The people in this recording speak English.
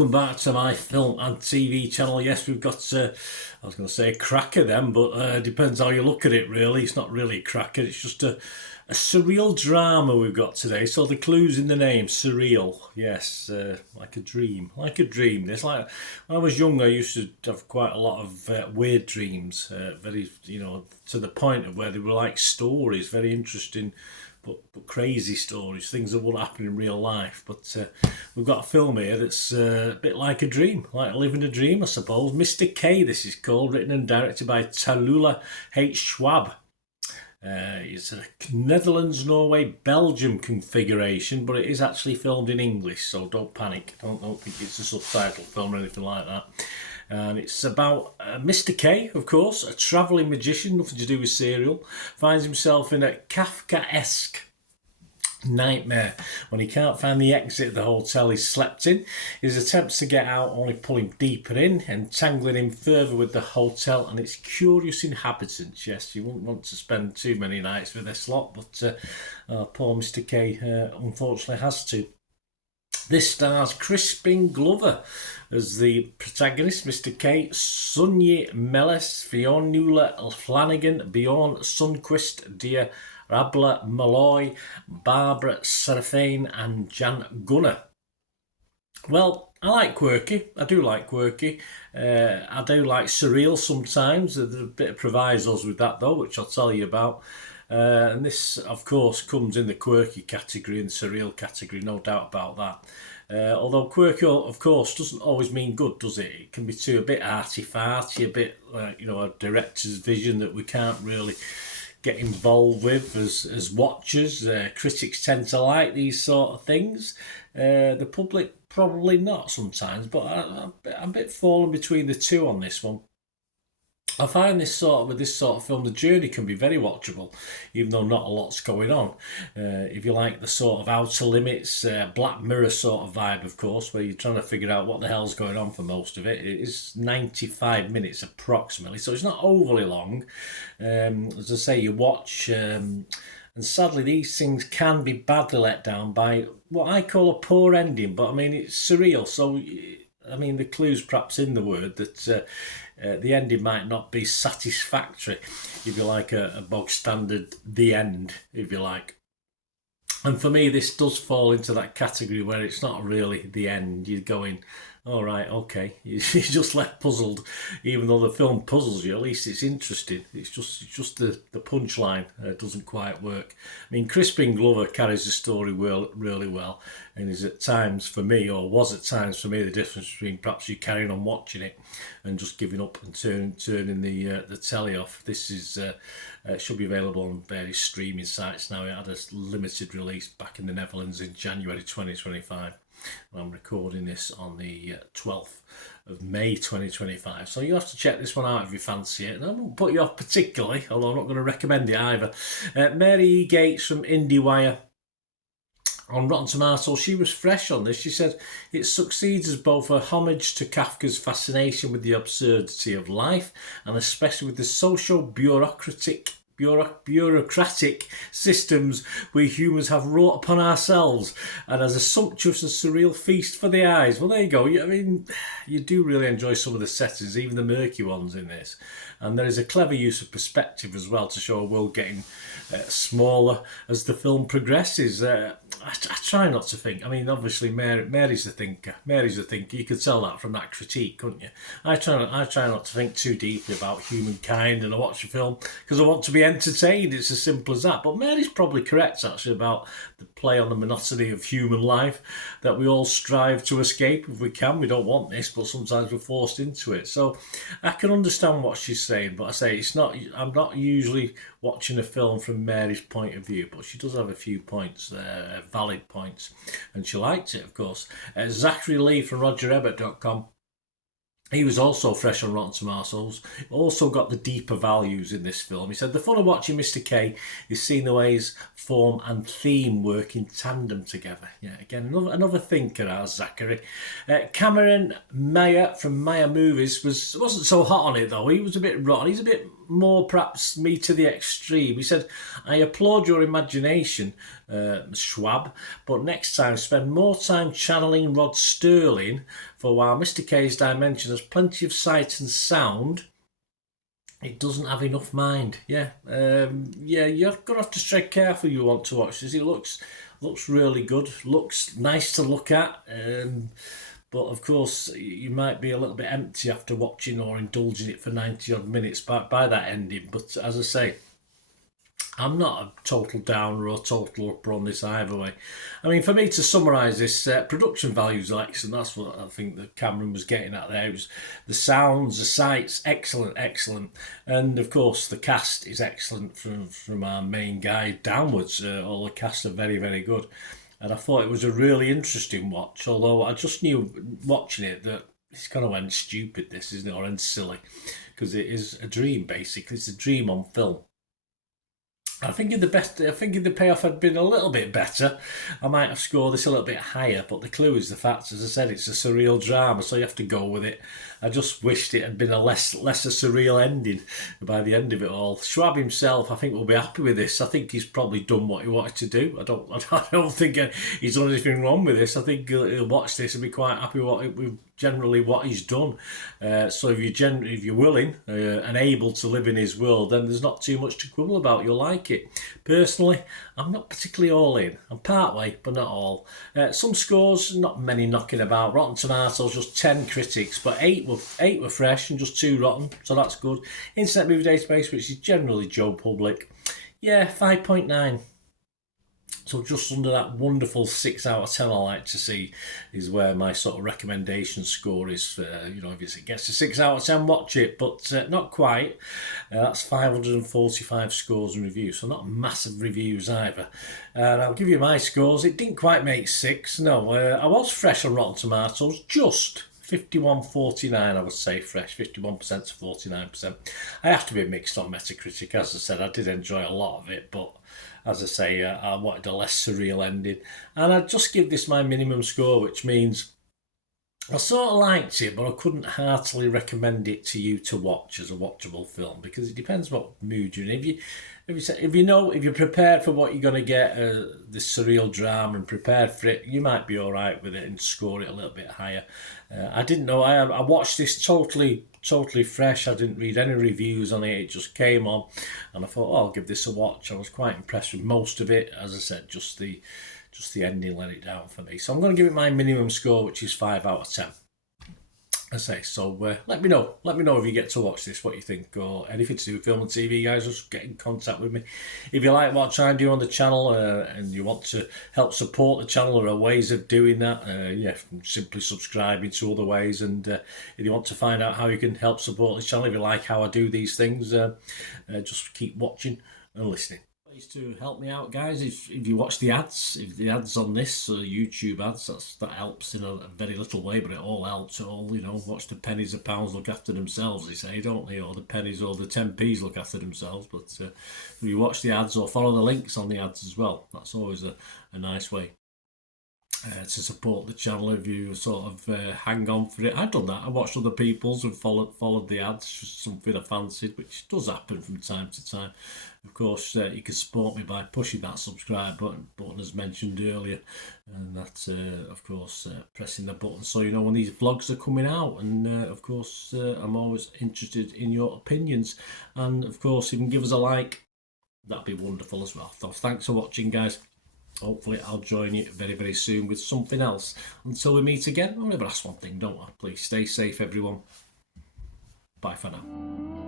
welcome back to my film and TV channel. Yes, we've got, I was going to say a cracker then, but depends how you look at it really. It's not really a cracker, it's just a surreal drama we've got today. So the clue's in the name, surreal. Yes, like a dream, It's like, when I was young, I used to have quite a lot of weird dreams, very, to the point of where they were like stories, very interesting, but crazy stories, things that wouldn't happen in real life. But we've got a film here that's a bit like a dream, like living a dream, I suppose. Mr. K, this is called, written and directed by Tallulah H. Schwab. It's a Netherlands, Norway, Belgium configuration, but it is actually filmed in English, so don't panic. Don't think it's a subtitle film or anything like that. And it's about Mr. K, of course, a travelling magician, nothing to do with Serial, finds himself in a Kafkaesque nightmare when he can't find the exit of the hotel he's slept in. His attempts to get out only pull him deeper in, entangling him further with the hotel and its curious inhabitants. Yes, you wouldn't want to spend too many nights with this lot, but poor Mr. K unfortunately has to. This stars Crispin Glover as the protagonist, Mr. K, Sunyi Meles, Fionnuala Flanagan, Bjorn Sundquist, Dia Rabla Malloy, Barbara Serafine and Jan Gunner. Well, I like quirky. I do like quirky. I do like surreal sometimes. There's a bit of provisos with that though, which I'll tell you about. And this, of course, comes in the quirky category and surreal category, no doubt about that. Although quirky, of course, doesn't always mean good, does it? It can be too a bit arty-farty, a bit, a director's vision that we can't really get involved with as watchers. Critics tend to like these sort of things. The public probably not sometimes, but I'm a bit fallen between the two on this one. I find with this sort of film, the journey can be very watchable, even though not a lot's going on. If you like the sort of Outer Limits, Black Mirror sort of vibe, of course, where you're trying to figure out what the hell's going on for most of it. It is 95 minutes approximately, so it's not overly long. As I say, you watch, and sadly these things can be badly let down by what I call a poor ending, but I mean, it's surreal, so I mean, the clue's perhaps in the word that the ending might not be satisfactory, if you like, a bog standard the end, if you like. And for me, this does fall into that category where it's not really the end. You're going, all right, okay. You're just left puzzled, even though the film puzzles you. At least it's interesting. It's just the punchline doesn't quite work. I mean, Crispin Glover carries the story really well, and is at times for me, or was at times for me, the difference between perhaps you carrying on watching it and just giving up and turning the telly off. This is should be available on various streaming sites now. It had a limited release back in the Netherlands in January 2025. I'm recording this on the 12th of May 2025. So you have to check this one out if you fancy it. And I won't put you off particularly, although I'm not going to recommend it either. Mary E. Gates from IndieWire on Rotten Tomatoes, she was fresh on this. She said it succeeds as both a homage to Kafka's fascination with the absurdity of life, and especially with the social bureaucratic systems we humans have wrought upon ourselves, and as a sumptuous and surreal feast for the eyes. Well, there you go. I mean, you do really enjoy some of the settings, even the murky ones in this. And there is a clever use of perspective as well to show a world getting smaller as the film progresses. I try not to think. I mean, obviously, Mary's the thinker. You could tell that from that critique, couldn't you? I try not to think too deeply about humankind, and I watch a film because I want to be entertained. It's as simple as that. But Mary's probably correct, actually, about the play on the monotony of human life that we all strive to escape if we can. We don't want this, but sometimes we're forced into it. So I can understand what she's saying, but I say it's not. I'm not usually watching a film from Mary's point of view, but she does have a few points there, valid points, and she liked it, of course. Zachary Lee from RogerEbbett.com. He was also fresh on Rotten Tomatoes. Also got the deeper values in this film. He said, the fun of watching Mr. K is seeing the ways form and theme work in tandem together. Yeah, again, another thinker, our Zachary. Cameron Meyer from Meyer Movies wasn't so hot on it, though. He was a bit rotten. He's a bit more perhaps me to the extreme. He said, I applaud your imagination, Schwab, but next time spend more time channeling Rod Sterling, for while Mr. K's dimension has plenty of sight and sound, it doesn't have enough mind. Yeah, you're gonna have to tread careful. You want to watch this. It looks really good. Looks nice to look at. But of course, you might be a little bit empty after watching or indulging it for 90 odd minutes by that ending. But as I say, I'm not a total downer or total upper on this either way. I mean, for me to summarise this, production values are excellent. That's what I think that Cameron was getting at there. It was the sounds, the sights, excellent. And of course, the cast is excellent from our main guy downwards. All the cast are very, very good. And I thought it was a really interesting watch, although I just knew watching it that it's going to end stupid, this, isn't it, or end silly, because it is a dream, basically. It's a dream on film. I think if the payoff had been a little bit better, I might have scored this a little bit higher. But the clue is the fact, as I said, it's a surreal drama, so you have to go with it. I just wished it had been a less a surreal ending by the end of it all. Schwab himself, I think, will be happy with this. I think he's probably done what he wanted to do. I don't think he's done anything wrong with this. I think he'll watch this and be quite happy with generally what he's done. So if you're willing and able to live in his world, then there's not too much to quibble about. You'll like it. Personally, I'm not particularly all in. I'm part way, but not all. Some scores, not many knocking about. Rotten Tomatoes, just 10 critics, but 8 were fresh and just 2 rotten, so that's good. Internet Movie Database, which is generally Joe Public, 5.9. So just under that wonderful 6 out of 10 I like to see is where my sort of recommendation score is. If it gets to 6 out of 10, watch it, but not quite. That's 545 scores and reviews, so not massive reviews either. And I'll give you my scores. It didn't quite make 6, no. I was fresh on Rotten Tomatoes, just 51.49, I would say fresh, 51% to 49%. I have to be mixed on Metacritic. As I said, I did enjoy a lot of it, but as I say, I wanted a less surreal ending. And I'd just give this my minimum score, which means I sort of liked it, but I couldn't heartily recommend it to you to watch as a watchable film, because it depends what mood you're in. If you're prepared for what you're going to get, this surreal drama, and prepared for it, you might be all right with it and score it a little bit higher. I didn't know. I watched this totally fresh. I didn't read any reviews on it. It just came on, and I thought, I'll give this a watch. I was quite impressed with most of it. As I said, just the ending let it down for me. So I'm going to give it my minimum score, which is 5 out of 10. I say, so let me know if you get to watch this, what you think, or anything to do with film and TV, guys. Just get in contact with me. If you like what I try and do on the channel, and you want to help support the channel, there are ways of doing that. Simply subscribing to other ways, and if you want to find out how you can help support the channel, if you like how I do these things, just keep watching and listening. Ways to help me out, guys, if you watch the ads, if the ads on this YouTube ads, that helps in a very little way, but it all helps. Watch the pennies, the pounds look after themselves, they say, don't they? Or the pennies or the 10p's look after themselves. But if you watch the ads or follow the links on the ads as well, that's always a nice way to support the channel. If you sort of hang on for it, I've done that. I watched other people's and followed the ads, just something I fancied, which does happen from time to time. Of course, you can support me by pushing that subscribe button as mentioned earlier, and that's of course pressing the button so you know when these vlogs are coming out. And of course, I'm always interested in your opinions, and of course, if you can give us a like, that'd be wonderful as well. So thanks for watching, guys. Hopefully I'll join you very, very soon with something else. Until we meet again, I'll never ask one thing, don't I? Please stay safe, everyone. Bye for now.